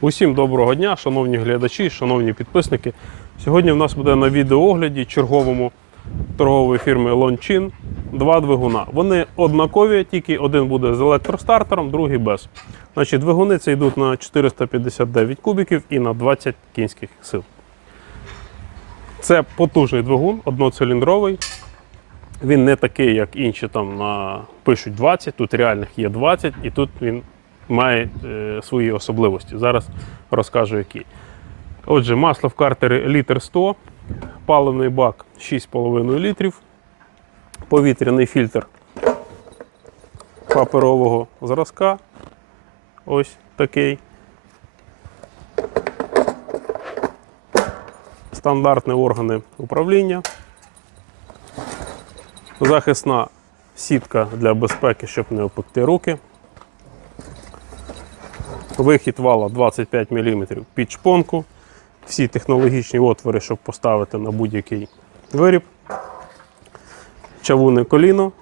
Усім доброго дня, шановні глядачі, шановні підписники. Сьогодні в нас буде на відеоогляді черговому торгової фірми Лончин два двигуна. Вони однакові, тільки один буде з електростартером, другий без. Значить, двигуни це йдуть на 459 кубіків і на 20 кінських сил. Це потужний двигун, одноциліндровий. Він не такий, як інші там на, пишуть 20, тут реальних є 20, і тут він має е, свої особливості. Зараз розкажу які. Отже, масло в картері літр 100, паливний бак 6,5 літрів, повітряний фільтр паперового зразка. Ось такий. Стандартні органи управління. Захисна сітка для безпеки, щоб не опекти руки. Вихід вала 25 мм під шпонку. Всі технологічні отвори, щоб поставити на будь-який виріб. Чавуне коліно.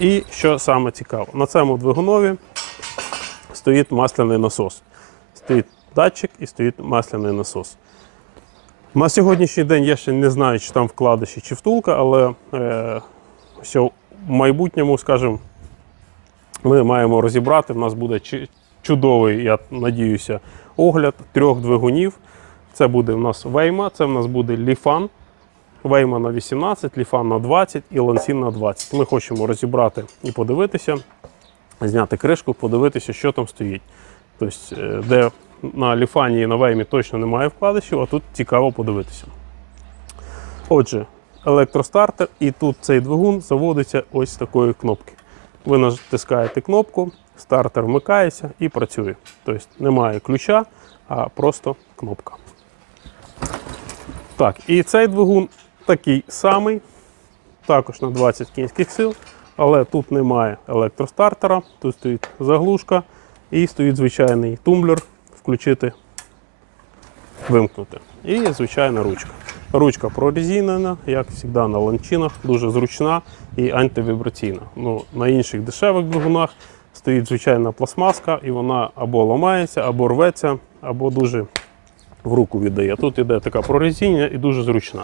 І що саме цікаво, на цьому двигунові стоїть масляний насос. Стоїть датчик і стоїть масляний насос. На сьогоднішній день я ще не знаю, чи там вкладиші, чи втулка, але е, що в майбутньому, скажімо, ми маємо розібрати. У нас буде чудовий, я надіюся, огляд трьох двигунів. Це буде у нас Вейма, це в нас буде Ліфан. Вейма на 18, Ліфан на 20 і Лансін на 20. Ми хочемо розібрати і подивитися, зняти кришку, подивитися, що там стоїть. Тобто, е, де на Ліфані і на Веймі точно немає вкладишів, а тут цікаво подивитися. Отже, електростартер, і тут цей двигун заводиться ось такої кнопки. Ви натискаєте кнопку, стартер вмикається і працює. Тобто немає ключа, а просто кнопка. Так, і цей двигун такий самий, також на 20 кінських сил, але тут немає електростартера, тут стоїть заглушка і стоїть звичайний тумблер, включити, вимкнути. І звичайна ручка. Ручка прорезинена, як завжди на ланчинах, дуже зручна і антивібраційна. Ну, на інших дешевих двигунах стоїть звичайна пластмаска, і вона або ламається, або рветься, або дуже в руку віддає. Тут іде така прорезинення і дуже зручна.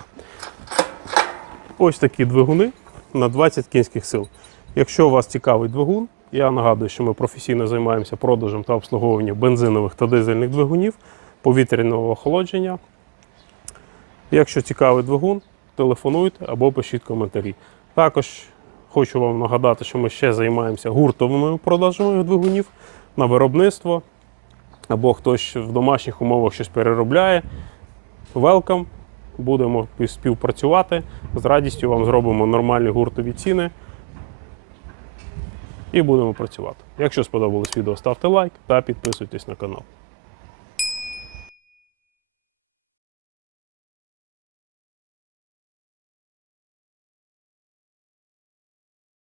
Ось такі двигуни на 20 кінських сил. Якщо у вас цікавий двигун, я нагадую, що ми професійно займаємося продажем та обслуговуванням бензинових та дизельних двигунів, повітряного охолодження. Якщо цікавий двигун, телефонуйте або пишіть коментарі. Також хочу вам нагадати, що ми ще займаємося гуртовими продажами двигунів на виробництво, або хтось в домашніх умовах щось переробляє. Welcome. Будемо співпрацювати. З радістю вам зробимо нормальні гуртові ціни. І будемо працювати. Якщо сподобалось відео, ставте лайк та підписуйтесь на канал.